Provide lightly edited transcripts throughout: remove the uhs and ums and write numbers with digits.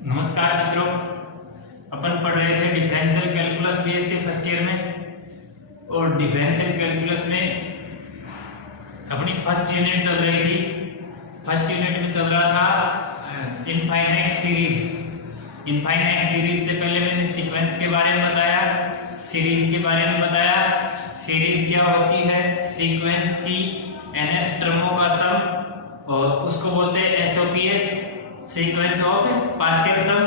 नमस्कार मित्रों, अपन पढ़ रहे थे differential calculus BSc first year में। और डिफरेंशियल कैलकुलस में अपनी फर्स्ट यूनिट चल रही थी। फर्स्ट यूनिट में चल रहा था इनफाइनाइट सीरीज। इनफाइनाइट सीरीज से पहले मैंने सीक्वेंस के बारे में बताया, सीरीज के बारे में बताया। सीरीज क्या होती है? सीक्वेंस की nth टर्मों का सम, और उसको बोलते हैं एसओपीएस, सीक्वेंस ऑफ पार्शियल सम।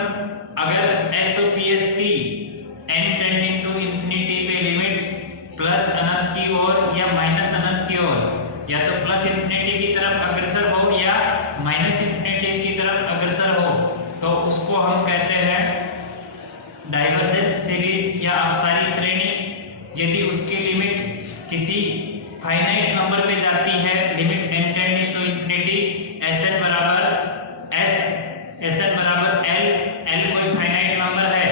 अगर एसओपीएस की n टेंडिंग टू इंफिनिटी पे लिमिट प्लस अनंत की ओर या माइनस अनंत की ओर, या तो प्लस इंफिनिटी की तरफ अग्रसर हो या माइनस इंफिनिटी की तरफ अग्रसर हो, तो उसको हम कहते हैं डाइवर्जेंट सीरीज या अपसारी श्रेणी। यदि उसकी लिमिट किसी फाइनाइट नंबर पे जाती है, limit n tending to infinity, Sn बराबर L, L कोई फाइनाइट नंबर है,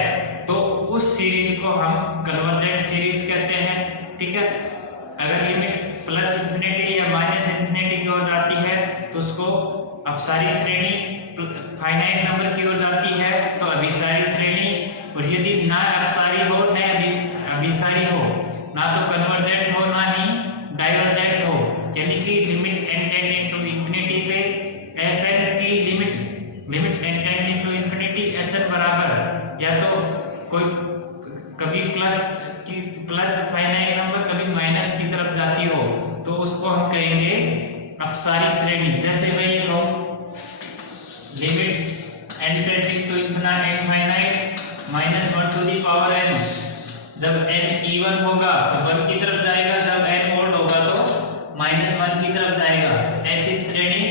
तो उस सीरीज को हम कन्वर्जेंट सीरीज कहते हैं। ठीक है, अगर लिमिट प्लस इंफिनिटी या माइनस इंफिनिटी की ओर जाती है तो उसको अपसारी श्रेणी, फाइनाइट नंबर की ओर जाती है तो अभिसारी श्रेणी, और यदि ना अपसारी हो ना अभिसारी हो, ना तो कन्वर्जेंट हो ना ही डाइवर्जेंट हो, यानी कि limit n tending to infinity पे Sn की limit n tending to infinity Sn बराबर या तो कोई कभी प्लस फाइनाइट नंबर कभी माइनस की तरफ जाती हो, तो उसको हम कहेंगे अपसारी श्रेणी। जैसे मैं ये कहूं limit n tending to infinite minus 1 to the power n, जब n इवन होगा तो 1 की तरफ जाएगा, जब n ओड होगा तो माइनस 1 की तरफ जाएगा। ऐसी श्रेणी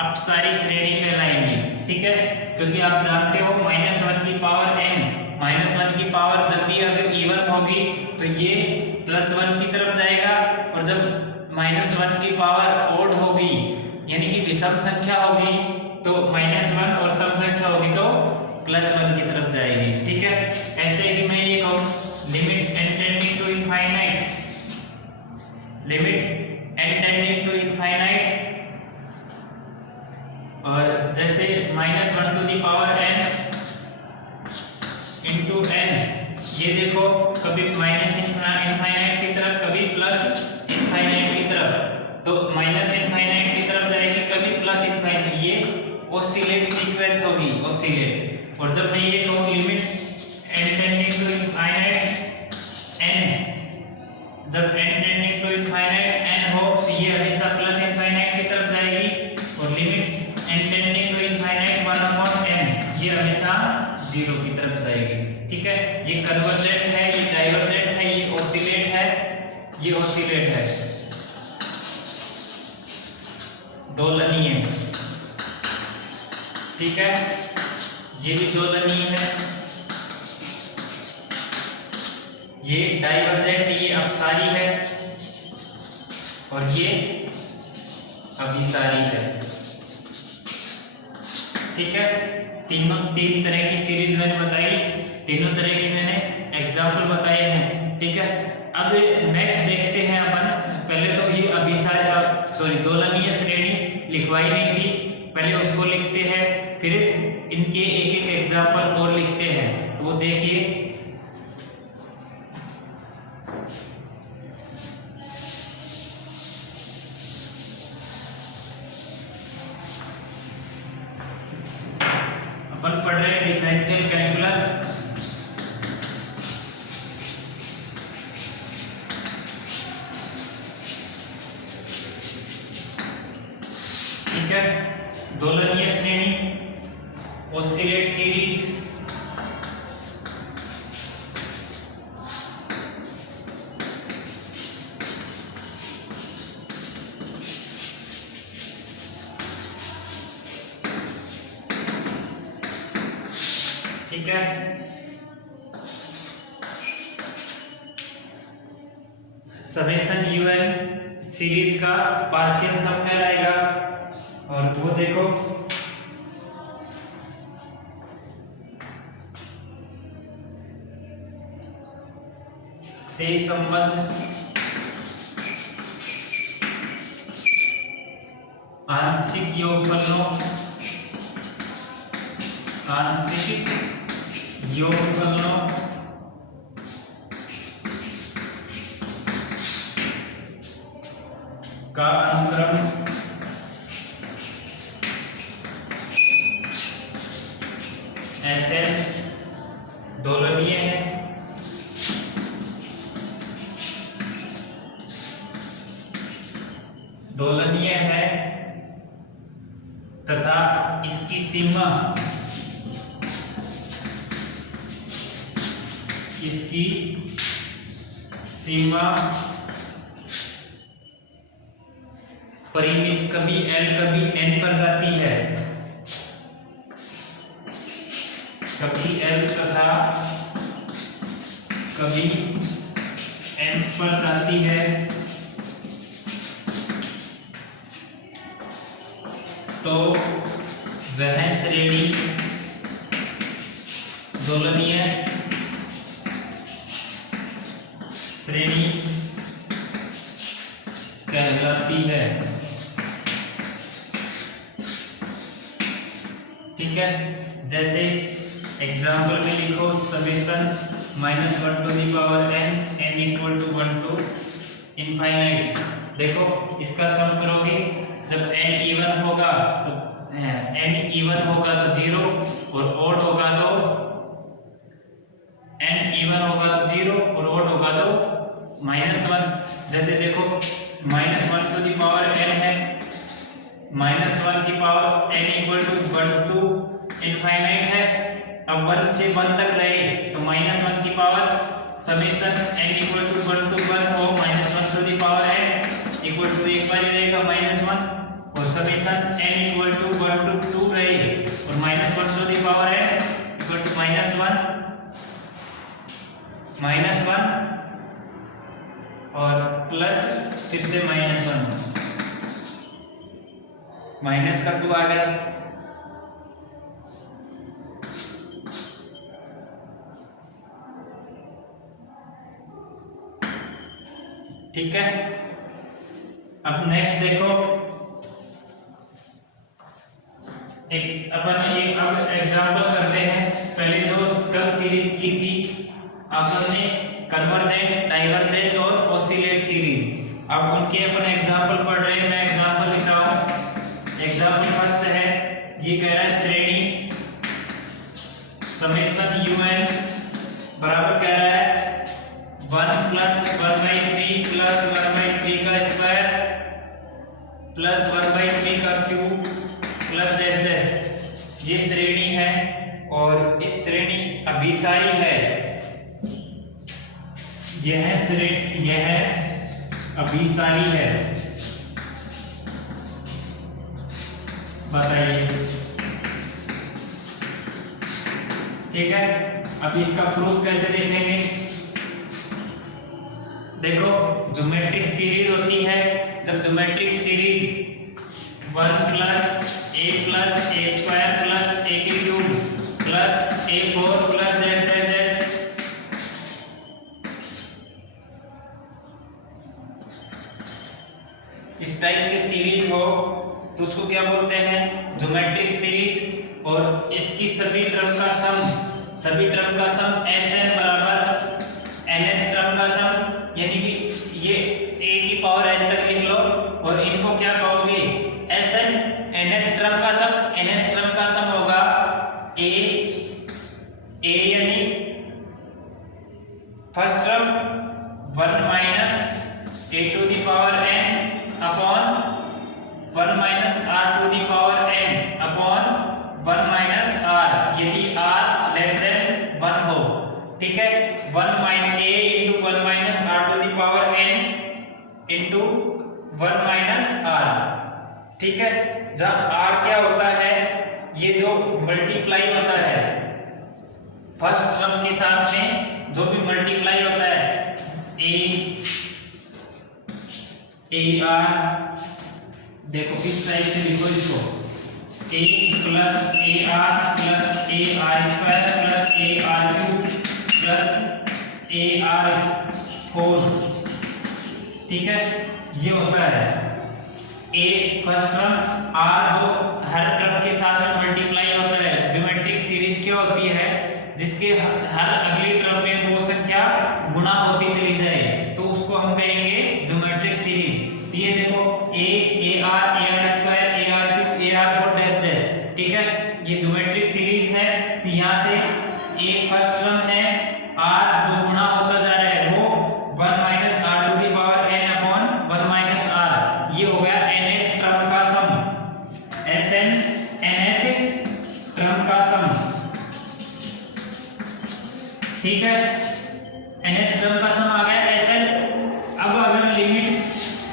अपसारी श्रेणी कहलाएंगी। ठीक है, क्योंकि आप जानते हो माइनस 1 की पावर n, माइनस 1 की पावर जब भी अगर इवन होगी तो ये प्लस 1 की तरफ जाएगा, और जब माइनस 1 की पावर ओड होगी यानी कि विषम संख्या होगी तो माइनस 1, और सम संख्या होगी तो प्लस 1 की तरफ जाएगी। ठीक है, ऐसे ही मैं ये कहूँ limit n tending to infinite, limit n tending to infinite, और जैसे minus 1 to the power n into n, ये देखो कभी माइनस इनफाइनाइट की तरफ कभी प्लस इनफाइनाइट की तरफ, तो माइनस इनफाइनाइट की तरफ जाएगी कभी प्लस इनफाइनाइट, ये ऑसिलेट सीक्वेंस होगी, ऑसिलेट। और जब मैं ये कहूँ limit n tending to infinite n, जब n tending to infinite n हो तो ये हमेशा प्लस इनफाइनाइट की तरफ जाएगी, और limit n tending to infinite 1/n ये हमेशा 0 की तरफ जाएगी। ठीक है, ये कन्वर्जेंट है, ये डाइवर्जेंट है, ये ऑसिलेट है, ये ऑसिलेट है, दोलनीय। ठीक है, ये भी दोलनीय है, ये डाइवर्जेंट, ये अपसारी है, और ये अभिसारी है। ठीक है, तीन तरह की सीरीज मैंने बताई, तीनों तरह की मैंने एग्जाम्पल बताए हैं। ठीक है, अब नेक्स्ट देखते हैं अपन। पहले तो ये दोलनीय श्रेणी लिखवाई नहीं थी, पहले उसको लिखते हैं, फिर इनके एक एक एग्जाम्पल और लिखते हैं। तो वो देखिए, अपन पढ़ रहे हैं डिफरेंशियल कैलकुलस। ठीक है, दोलनीय श्रेणी, ऑसिलेट सीरीज, ठीक है, समेशन un सीरीज का पार्शियल सम कहलाएगा। और वो देखो से संबंध आंशिक योगफलों आंशिक योगफलों का अनुक्रम Sn दोलनीय है तथा इसकी सीमा परिमित कभी L कभी N पर जाती है, कभी L तथा कभी N पर जाती है, तो वह श्रेणी दोलनीय श्रेणी कहलाती है। ठीक है, जैसे एग्जाम्पल में लिखो summation -1 to the power n equal to 1 to infinite. देखो इसका सम करोगे, जब n इवन होगा तो जीरो और ओड होगा तो n इवन होगा तो जीरो और ओड होगा तो -1। जैसे देखो -1 टू द पावर n है, -1 की power n equal to 1 to infinite है। अब 1 से 1 तक रहे तो -1 की power summation n equal to 1 to 1 हो, -1 to the power n equal to एक बार ही रहेगा -1, और summation n equal to 1 to 2 रहे और -1 to the power n equal to -1 और प्लस फिर से -1, माइनस का 2 आ गया। ठीक है, अब नेक्स्ट देखो, अपन एक अब एग्जांपल करते हैं। पहले जो कल सीरीज की थी आपने कन्वर्जेंट, डाइवर्जेंट और ऑसिलेट सीरीज, अब उनके अपन एग्जांपल पढ़ रहे हैं। मैं एग्जांपल लिख रहा हूं। एग्जांपल फर्स्ट है, ये कह रहा है श्रेणी समेशन un बराबर कह रहा है 1 प्लस 1/3 प्लस 1/3 का स्क्वायर प्लस 1/3 का क्यूब प्लस डैश डैश। ये श्रेणी है और इस श्रेणी अभिसारी है। यह अभिसारी है। बताइए, ठीक है। अब इसका प्रूफ कैसे देखेंगे? देखो ज्योमेट्रिक सीरीज होती है, जब geometric series 1 plus a square plus a की cube plus a4 plus dash dash dash, इस टाइप से सीरीज हो तो उसको क्या बोलते हैं? Geometric series. और इसकी सभी टर्म का सम Sn बराबर nth टर्म का सम, यानी कि ये a की पावर n तक लिख लो और इनको क्या कहोगे? Sn nth टर्म का सम। nth टर्म का सम होगा a यानी first term 1 minus a to the power n upon 1 minus r to the power n upon 1 minus r, यदि r लेस देन 1 हो। ठीक है, 1 minus a into 1 minus r to the power n into 1 minus r। ठीक है, जहाँ r क्या होता है? ये जो मल्टीप्लाई होता है फर्स्ट टर्म के साथ में, जो भी मल्टीप्लाई होता है a r, देखो किस टाइप से लिखो इसको, a plus ar plus ar square plus ar cube plus ar4। ठीक है, ये होता है a फर्स्ट टर्म, r जो हर टर्म के साथ में मल्टीप्लाई होता है। ज्योमेट्रिक सीरीज होती है जिसके हर अगली टर्म में वो संख्या गुणा होती चली जाए तो उसको हम कहेंगे ज्योमेट्रिक सीरीज। तो ये देखो a r square a r cube a r four dash dash, ठीक है, ये ज्योमेट्रिक सीरीज है। तो यहाँ से a फर्स्ट टर्म है r जो गुणा होता जा रहा है वो 1 minus r to the power n upon 1 minus r, ये हो गया nth टर्म का सम, Sn nth टर्म का सम, ठीक है, nth टर्म का सम आ गया Sn। अब अगर limit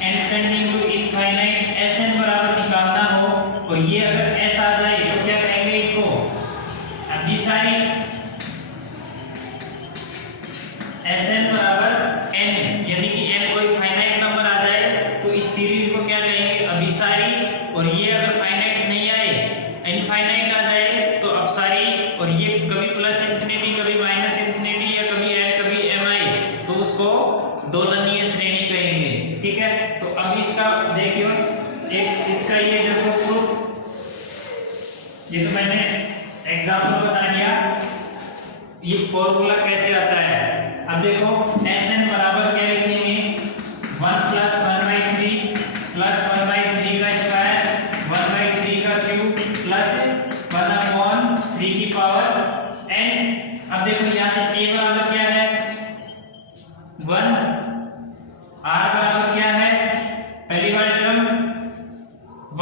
n tending to infinite Sn बराबर निकालना हो और ये अगर s आ जाए तो क्या कहेंगे इसको, अभी सारी Sn बराबर n, यानी कि n कोई फाइनाइट नंबर आ जाए तो इस सीरीज को क्या कहेंगे, अभिसारी। और ये अगर फाइनाइट नहीं आए, इनफाइनाइट आ जाए तो अपसारी। और ये कभी प्लस इंफिनिटी कभी माइनस इंफिनिटी या कभी n कभी mi, तो उसको दोलनीय श्रेणी कहेंगे, ठीक है। तो अब इसका देखियो, एक इसका ये देखो प्रूफ, ये तो मैंने एग्जांपल बता दिया, ये फॉर्मूला कैसे आता है। अब देखो Sn बराबर क्या लिखेंगे, 1 प्लस 1/3 प्लस 1/3 का स्क्वायर 1/3 का क्यूब प्लस 1 अपॉन 3 की पावर n। अब देखो यहाँ से a बराबर क्या है 1, r बराबर क्या है पहली वाली टर्म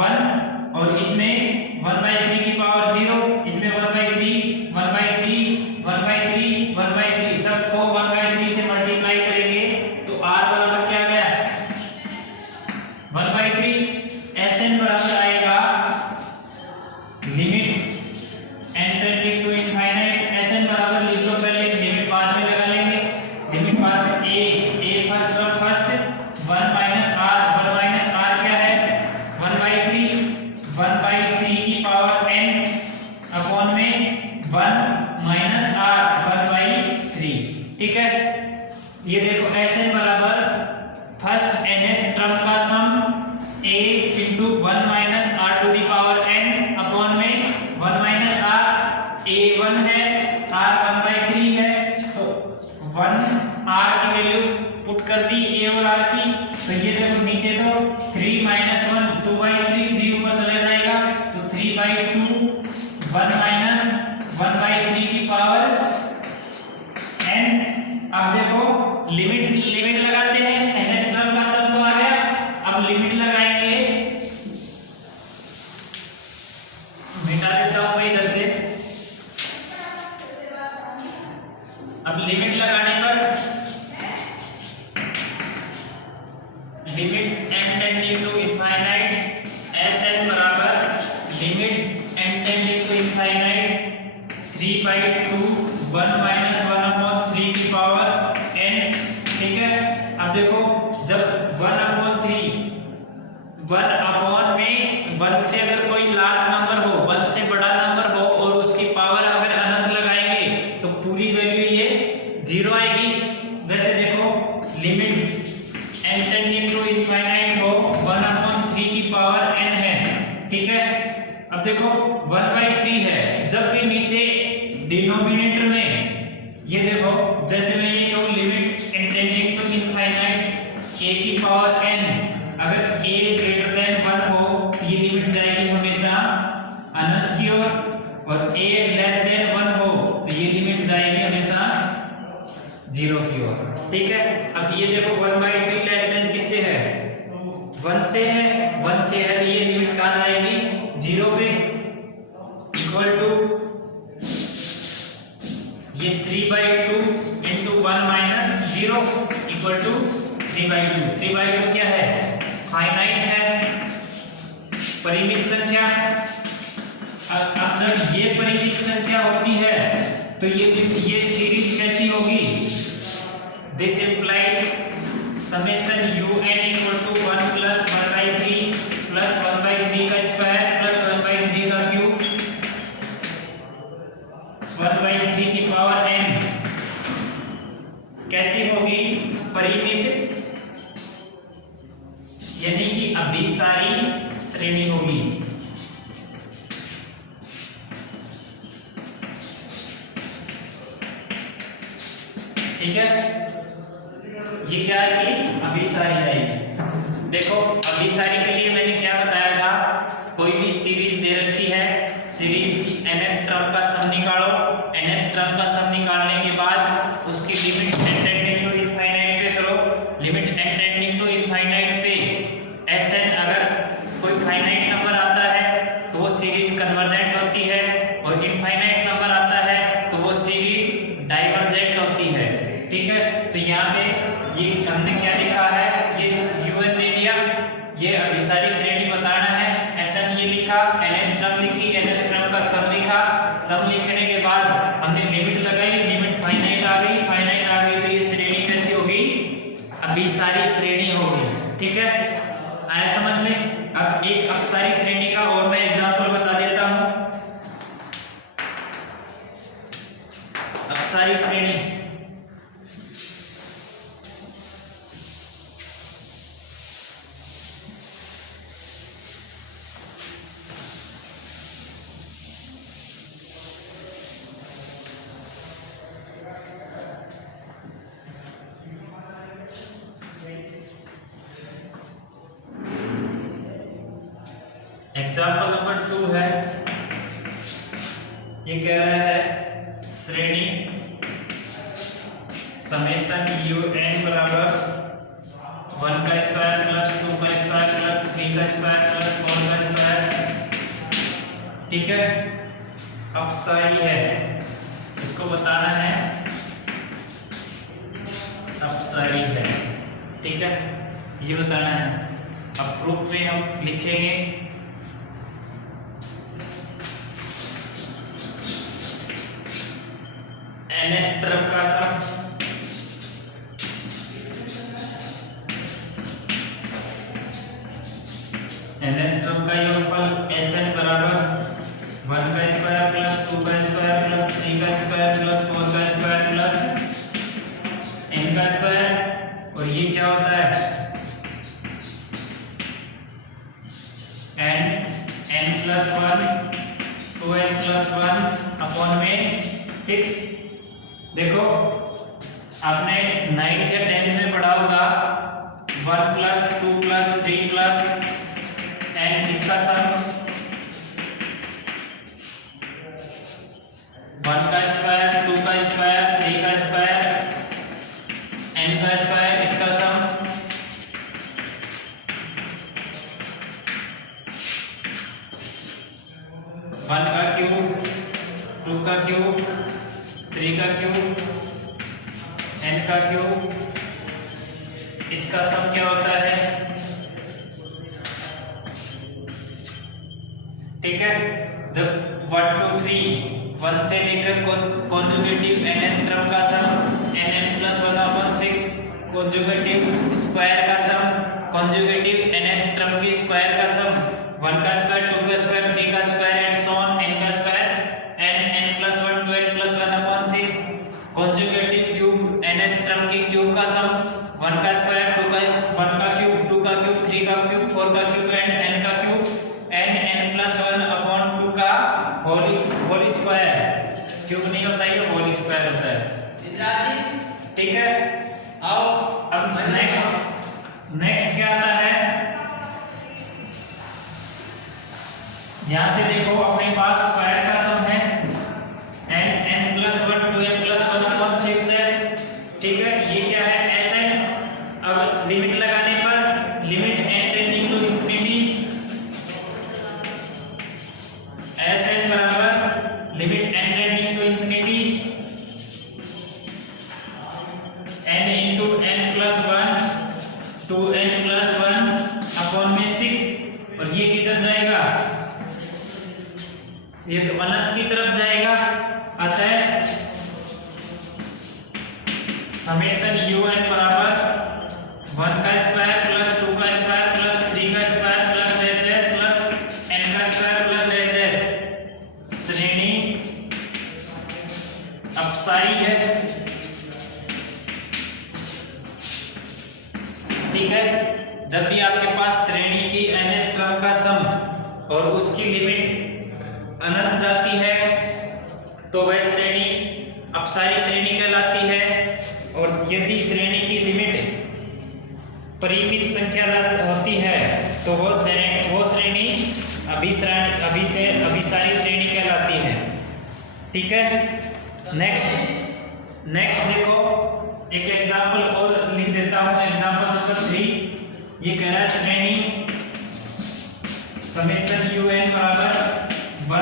1 और इसमें 1/3 की पावर 0, इसमें 1/3 1/3 1/3 1/3 सबको 1/3 से मल्टीप्लाई करेंगे तो r बराबर क्या आ गया 1/3। Sn बराबर आएगा limit n tending to infinite, Sn बराबर लिख लो पहले, लिमिट बाद में लगा लेंगे, लिमिट बाद में a first term first 1 minus r क्या है 1/3 की पावर n अपॉन में 1 माइनस r 1/3, ठीक है। ये देखो Sn बराबर फर्स्ट nth टर्म का sum a into 1 minus r to the power n upon में 1 माइनस r, a 1 है r 1/3 है, तो 1 r की वैल्यू पुट कर दी a और r की, तो ये देखो नीचे तो 3 माइनस 1 2/3, 3 ऊपर चला जाएगा तो 3/2 1 माइनस 1/3 की पावर n। अब देखो लिमिट लगाते हैं, nth टर्म का सम तो आ गया, अब लिमिट लगाएंगे, मिटा देता हूं मैं इधर से। अब लिमिट लगाने पर limit n tending to infinite Sn बराबर limit n tending to infinite 3/2 1 minus 1 upon 3 की पावर n, ठीक है। अब देखो जब 1 अपॉन में 1 से अगर कोई लार्ज नंबर हो, 1 से बड़ा नंबर हो और उसकी पावर अगर अनंत लगाएंगे तो पूरी वैल्यू ये 0 आएगी। जैसे देखो limit n tending to infinite हो 1 अपॉन 3 की पावर n है, ठीक है। अब देखो 1/3 है, जब भी नीचे डिनोमिनेटर में ये देखो जैसे मैं ये कहूँ limit n tending to infinite a की पावर n, अगर a ग्रेटर देन 1 हो तो ये लिमिट जाएगी हमेशा अनंत की ओर, और a लेस देन 1 हो तो ये लिमिट जाएगी हमेशा 0 की ओर, ठीक है। अब ये देखो 1/3 लेस देन किससे है 1 से है, 1 से है तो ये लिमिट कहाँ जाएगी 0 पे, इक्वल टू ये 3/2 इंटू 1 माइनस 0 इक्वल टू 3/2। 3/2 क्या है फाइनाइट है, परिमित संख्या। अब जब ये परिमित संख्या होती है तो ये सीरीज कैसी होगी, this implies summation un equal to 1 plus 1/3 plus 1/3 का स्क्वायर प्लस 1/3 का क्यूब 1/3 की पावर n कैसी होगी परिमित, यानी कि अभिसारी श्रेणी होगी। ठीक है, ये क्या है कि अभिसारी है। देखो अभिसारी के लिए मैंने क्या बताया था, कोई भी सीरीज दे रखी है, सीरीज की nth टर्म का सम निकालो, nth टर्म का सम निकालने के बाद उसकी limit n tending to infinite पे करो, limit n tending to infinite पे Sn अगर कोई फाइनाइट नंबर आता है तो वो सीरीज कन्वर्जेंट होती है, और इनफाइनाइट नंबर आता है तो वो सीरीज डाइवर्जेंट होती है। ठीक है, तो यहाँ पे ये हमने क्या लिखा है, ये un दे दिया, ये अभिसारी श्रेणी बताना है, Sn ये लिखा, nth टर्म लिखी, nth टर्म का सम लिखा, सम लिखने के बाद हमने लिमिट लगाई, लिमिट फाइनाइट आ गई, फाइनाइट आ गई तो ये श्रेणी कैसी होगी, अभिसारी श्रेणी होगी। ठीक है, आया समझ में। अब एक अपसारी श्रेणी का और मैं एग्जांपल बता देता हूं। अपसारी श्रेणी, एग्जाम्पल नंबर 2 है, ये कह रहा है श्रेणी समेशन un बराबर 1 का स्क्वायर प्लस 2 का स्क्वायर प्लस 3 का स्क्वायर प्लस 4 का स्क्वायर। ठीक है, अपसारी है, इसको बताना है अपसारी है। ठीक है, ये बताना है। अब प्रूफ में हम लिखेंगे nth टर्म का सम nth टर्म का योगफल Sn बराबर 1 का स्क्वायर प्लस 2 का स्क्वायर प्लस 3 का स्क्वायर प्लस 4 का स्क्वायर प्लस n का स्क्वायर, और ये क्या होता है n plus 1 2n plus 1 upon में 6। देखो आपने 9th या 10th में पढ़ा होगा 1 प्लस 2 प्लस 3 प्लस n, इसका सम 1 का स्क्वायर 2 का स्क्वायर 3 का स्क्वायर n का स्क्वायर, इसका सम 1 का क्यूब 2 का क्यूब 3 का क्यूब n का क्यूब, इसका सम क्या होता है। ठीक है, जब 1 2 3 1 से लेकर कॉन्जुगेटिव nth टर्म का सम nn plus 1 upon 6, conjugative square का सम कॉन्जुगेटिव nth टर्म के स्क्वायर का सम 1 का स्क्वायर 2 का स्क्वायर 3 का square and so on n का square n plus 1 2n plus 1 upon 6, conjugative cube nth term के क्यूब का सम 1 का स्क्वायर 2 का 1 का क्यूब 2 का क्यूब 3 का क्यूब 4 का क्यूब एंड n का क्यूब n प्लस 1 अपॉन 2 का होल स्क्वायर। क्यूब नहीं होता, ये होल स्क्वायर होता है। ठीक है, आओ अब नेक्स्ट क्या आता है, यहां से देखो अपने पास स्क्वायर का सम है n plus 1 2n plus 1 upon 6 है। ठीक है, ये क्या है Sn। अब लिमिट लगाने पर limit n tending to infinity Sn बराबर limit n tending to infinity n into n plus 1 2n plus 1 upon में 6, और ये किधर जाएगा, ये तो अनंत की तरफ जाएगा। अतः समेशन un बराबर 1 का स्क्वायर प्लस 2 का स्क्वायर प्लस 3 का square plus dash dash plus n का स्क्वायर प्लस डैश डैश। श्रेणी अपसारी है। ठीक है, जब भी आपके पास श्रेणी की nth टर्म का सम और उसकी लिमिट अनंत जाती है तो वह श्रेणी अपसारी श्रेणी कहलाती है। और यदि श्रेणी की लिमिट परिमित संख्या होती है तो वो श्रेणी अभिसारी श्रेणी कहलाती है। ठीक है, नेक्स्ट देखो, एक एग्जांपल और लिख देता हूं, एग्जांपल नंबर 3। ये कह रहा है श्रेणी समेशन un बराबर 1 -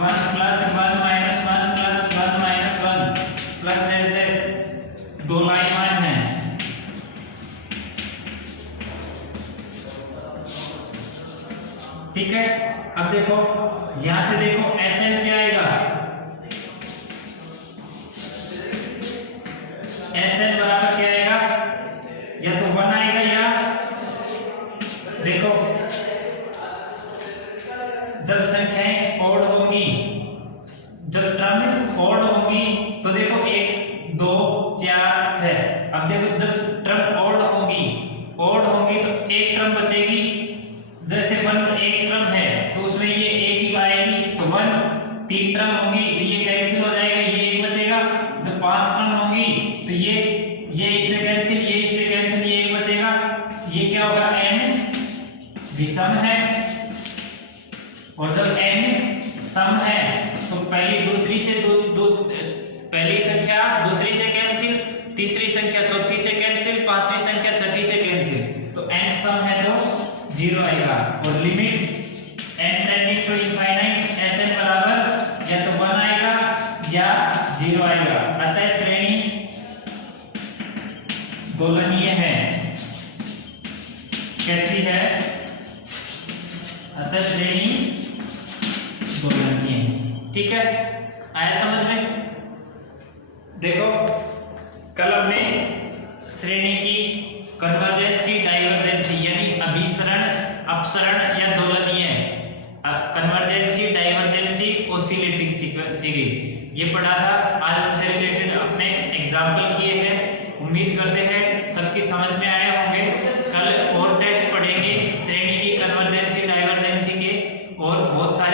1 plus 1 minus 1 plus 1 minus 1 plus dash 2 line मान है। ठीक है, अब देखो यहां से देखो Sn क्या आएगा, Sn बराबर क्या आएगा, या तो 1 आएगा या देखो जब संख्याएं ऑड होंगी, जब टर्म ऑड होंगी तो देखो 1 2 4 6। अब देखो जब टर्म ऑड होंगी तो एक टर्म बचेगी, जैसे 1 एक टर्म है तो उसमें ये एक ही आएगी, तो 1 3 टर्म होंगी तो ये कैंसिल हो जाएगा, ये एक बचेगा। जब 5 टर्म होंगी तो ये इससे कैंसिल, ये इससे कैंसिल, ये एक बचेगा। ये क्या होगा, n विषम है, और जब n सम है तो पहली संख्या दूसरी से कैंसिल, तीसरी संख्या चौथी से कैंसिल, पांचवी संख्या छठी से कैंसिल, तो n सम है तो 0 आएगा। और limit n tending to infinite Sn बराबर या तो 1 आएगा या 0 आएगा। अतः श्रेणी दोलनीय है। कैसी है, अतः श्रेणी दोलनीय है। ठीक है, आया समझ में। देखो कल हमने श्रेणी की कन्वर्जेंसी डाइवर्जेंसी यानी अभिसरण अपसरण या दोलनीय, कन्वर्जेंसी डाइवर्जेंसी ओसिलेटिंग सीरीज ये पढ़ा था। आज उनसे रिलेटेड अपने एग्जाम्पल किए हैं। उम्मीद करते हैं सबकी समझ में आए होंगे। कल और टेस्ट पढ़ेंगे श्रेणी की कन्वर्जेंसी डाइवर्जेंसी के और बहुत सारे